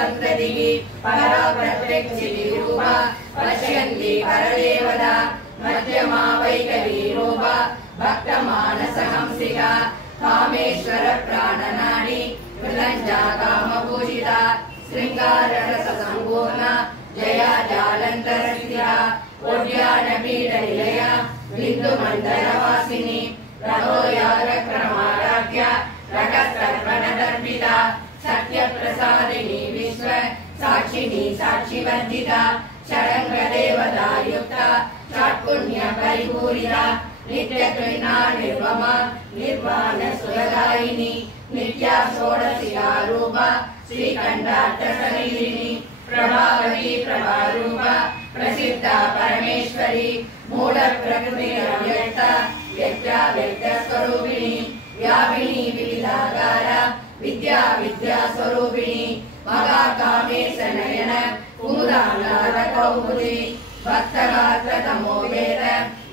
संततिः परा प्रत्यक्षिरूपा पश्यन्ति परदेवता मध्यमा वैकलीरूपा भक्तमानसहंसिका कामेश्वर प्राणनाडी कृतञ्जा कामपूजिता श्रृंगाररससम्पूर्णा जया जालन्तरस्थिता उद्यानपीठनिलया बिन्दुमण्डलवासिनी रथोयागक्रमाराध्या रगस्तर्पणदर्पिता सत्यप्रसादिनी विश्व साक्षिनी साक्षिवर्जिता षडङ्गदेवतायुक्ता षट्पुण्यपरिपूरिता नित्यकृष्णा निर्वमा निर्वाणसुरदायिनी नित्या षोडशिका रूपा श्रीकण्ठाष्टशरीरिणी प्रभावती प्रभारूपा प्रसिद्धा परमेश्वरी मूल प्रकृतिरव्यक्ता व्यक्ता व्यक्तस्वरूपिणी व्यापिनी विविधाकारा विद्या विद्यास्वरूपिणी महाकामेश नयन कुमुदांगार कौमुदी भक्तगात्र तमोवेद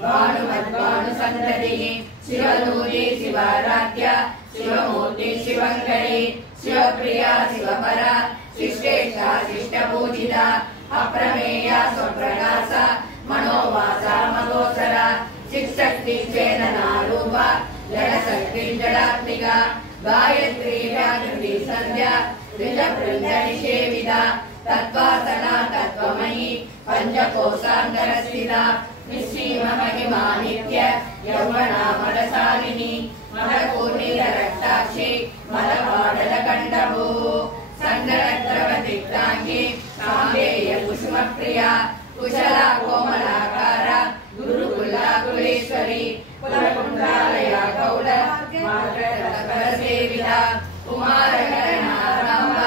भानुमद्भानुसन्ततिः शिवदूती शिवाराध्या शिवमूर्ति शिवङ्करी शिवप्रिया शिवपरा शिष्टेष्टा शिष्टपूजिता अप्रमेया स्वप्रकाशा मनोवाचा मगोचरा शिक्षक्ति चेतना रूपा जडशक्ति जडात्मिका गायत्री व्याकृति संध्या द्विजवृन्दनिषेविता तत्त्वासना तत्त्वमयी पंचकोशान्तरस्थिता निःसीम महिमा नित्य यौवना मदशालिनी मदपूर्णितरक्ताक्षी मदपाडलकण्ठभू सन्दरद्रवतिक्ताङ्गी साम्बेय कुसुमप्रिया कुशला कोमलाकारा गुरुकुला कुलेश्वरी कुलकुण्डालया कौल मार्गरसेविता कुमारकरणारम्भ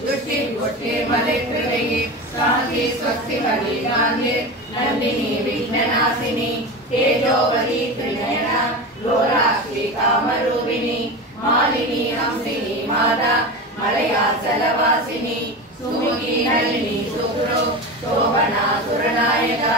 दुष्टिर्गुष्टिर्मलिकृतिः शान्ति स्वस्तिमणि गान्धी नन्दिनी विघ्ननाशिनी तेजोवती त्रिनयना लोलाक्षी कामरूपिणी मालिनी हंसिनी माता मलयाचलवासिनी सुमुखी नलिनी सुप्रो शोभना सुरनायका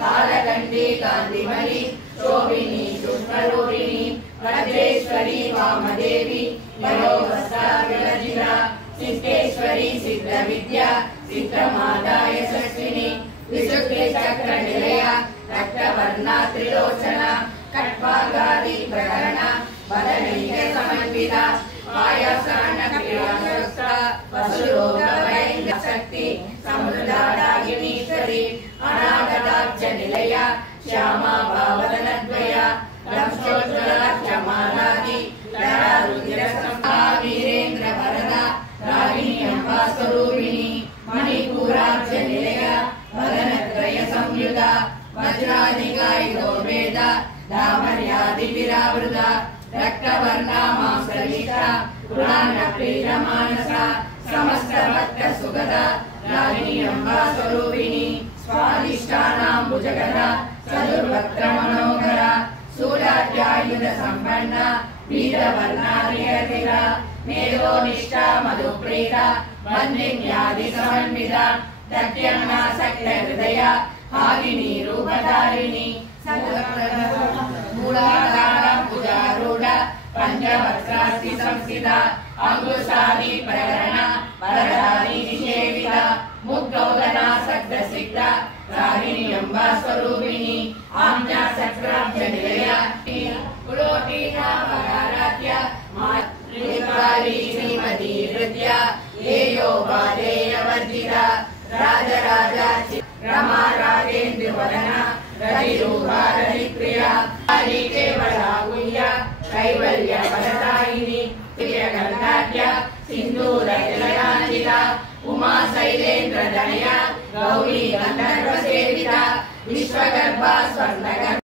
कालकण्ठी कान्तिमयी शोभिनी शुष्करूपिणी भद्रेश्वरी वामदेवी वयोवस्ता विरजिता सिद्धेश्वरी सिद्धविद्या सिद्धमादाय षष्ठिनी विशुद्धिचक्रनिलया रक्तवर्णा त्रिलोचना कट्वागादि प्रकरणा वदनैकसमन्विता पायासान्नक्रियाशस्त्रा वसुरोगभयङ्कशक्ति समृद्धादागिनीश्वरी अनागताब्जनिलया श्यामा भावदनद्वया रक्षोज्ज्वलाक्षमालादि लहरुधिरसंस्था वीरेन्द्रवरदा रागिणी अम्बा स्वरूपिणी मणिपूराब्जनिलया वदनत्रय संयुता वज्राधिकायुधो वेदा धामर्यादिविरावृता रक्तवर्णा मांसलिता पुराणप्रीतमानसा समस्तभक्तसुगदा रागिणी अम्बा स्वरूपिणी स्वादिष्टानां भुजगदा चतुर्वक्त्रमनोहरा शूलाढ्यायुधसम्पन्ना वीरवर्णार्यतिरा मेधोनिष्ठा मधुप्रीता वन्दिन्यादिसमन्विता दत्यङ्गासक्तहृदया हागिनी रूपधारिणी मूलाधारभुजारूढ पंचवक्त्रास्ति संस्थिता अंकुशादि प्रकरण वरदादि निषेविता मुक्तौदना सद्दसिक्ता रागिणी अम्बा स्वरूपिणी आज्ञा चक्राब्जनिलया कुलोटीना वराराध्या मातृकाली श्रीमती हृद्या येयो बाधेयवर्जिता राजराजाचि रमा राजेन्द्रवदना रतिरूपा रतिप्रिया हरि केवला गुह्या कैवल्य फलदायिनी प्रियगन्धाढ्या सिन्दूरतिलकाञ्चिता उमा शैलेन्द्रधनया गौरी गन्धर्वसेविता विश्वगर्भा स्वर्णगर्भा